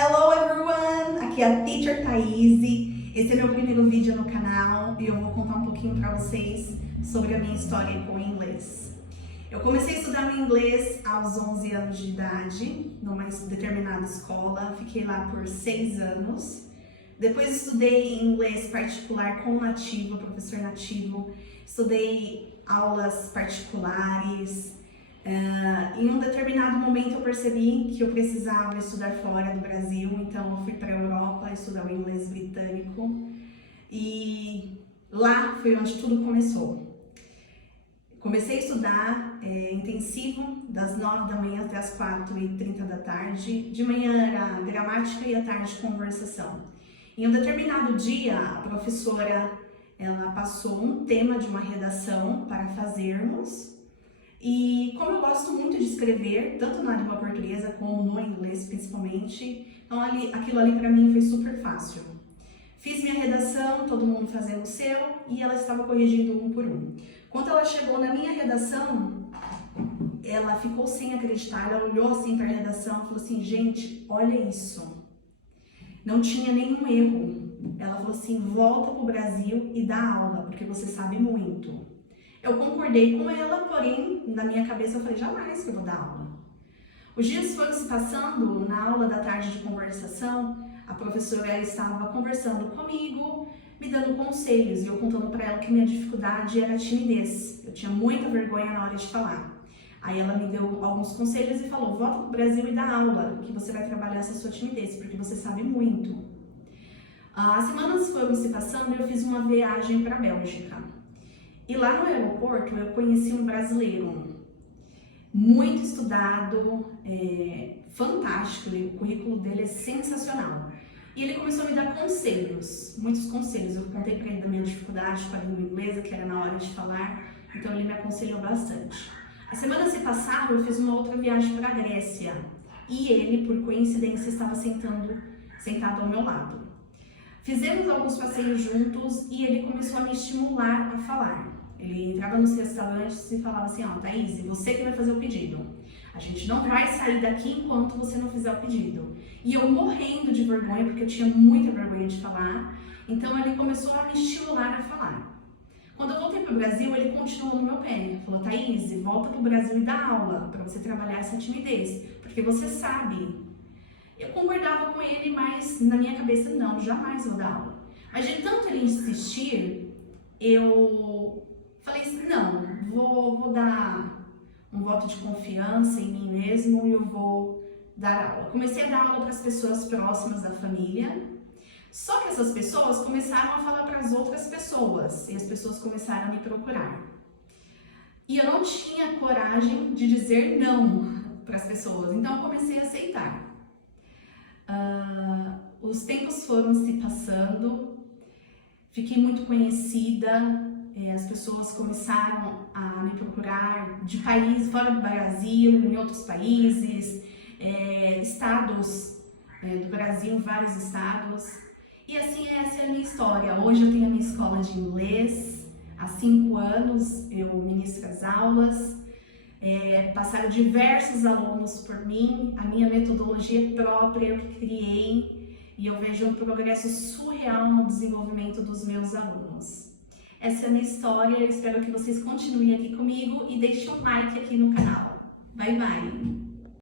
Hello everyone! Aqui é a Teacher Thaís. Esse é meu primeiro vídeo no canal e eu vou contar um pouquinho para vocês sobre a minha história com o inglês. Eu comecei a estudar meu inglês aos 11 anos de idade, numa determinada escola. Fiquei lá por 6 anos. Depois estudei inglês particular com nativo, professor nativo. Estudei aulas particulares. Em um determinado momento eu percebi que eu precisava estudar fora do Brasil, então eu fui para a Europa estudar o inglês britânico e lá foi onde tudo começou. Comecei a estudar intensivo das 9 da manhã até as 4h30 da tarde. De manhã era gramática e à tarde conversação. Em um determinado dia a professora ela passou um tema de uma redação para fazermos. E como eu gosto muito de escrever, tanto na língua portuguesa como no inglês principalmente, então aquilo ali para mim foi super fácil. Fiz minha redação, todo mundo fazendo o seu, e ela estava corrigindo um por um. Quando ela chegou na minha redação, ela ficou sem acreditar, ela olhou assim para a redação e falou assim, gente, olha isso. Não tinha nenhum erro. Ela falou assim, volta para o Brasil e dá aula, porque você sabe muito. Eu concordei com ela, porém, na minha cabeça eu falei, jamais que eu vou dar aula. Os dias foram se passando, na aula da tarde de conversação, a professora estava conversando comigo, me dando conselhos, e eu contando para ela que minha dificuldade era a timidez. Eu tinha muita vergonha na hora de falar. Aí ela me deu alguns conselhos e falou, volta para o Brasil e dá aula, que você vai trabalhar essa sua timidez, porque você sabe muito. As semanas foram se passando e eu fiz uma viagem para a Bélgica. E lá no aeroporto eu conheci um brasileiro, muito estudado, fantástico, o currículo dele é sensacional. E ele começou a me dar conselhos, muitos conselhos. Eu contei para ele da minha dificuldade com a língua inglesa, que era na hora de falar, então ele me aconselhou bastante. A semana se passava, eu fiz uma outra viagem para a Grécia e ele, por coincidência, estava sentado ao meu lado. Fizemos alguns passeios juntos e ele começou a me estimular a falar. Ele entrava nos restaurantes e falava assim, ó, Thaís, você que vai fazer o pedido. A gente não vai sair daqui enquanto você não fizer o pedido. E eu morrendo de vergonha, porque eu tinha muita vergonha de falar. Então ele começou a me estimular a falar. Quando eu voltei para o Brasil, ele continuou no meu pé. Ele falou, Thaís, volta para o Brasil e dá aula, para você trabalhar essa timidez, porque você sabe. Eu concordava com ele, mas na minha cabeça, não, jamais vou dar aula. Mas de tanto ele insistir, eu falei assim, não, vou dar um voto de confiança em mim mesmo e eu vou dar aula. Comecei a dar aula para as pessoas próximas da família, só que essas pessoas começaram a falar para as outras pessoas e as pessoas começaram a me procurar. E eu não tinha coragem de dizer não para as pessoas, então eu comecei a aceitar. Os tempos foram se passando, fiquei muito conhecida. As pessoas começaram a me procurar de países fora do Brasil, em outros países, estados do Brasil, vários estados. E assim, essa é a minha história. Hoje eu tenho a minha escola de inglês, há 5 anos eu ministro as aulas. Passaram diversos alunos por mim, a minha metodologia própria eu que criei e eu vejo um progresso surreal no desenvolvimento dos meus alunos. Essa é a minha história, eu espero que vocês continuem aqui comigo e deixem um like aqui no canal. Bye, bye!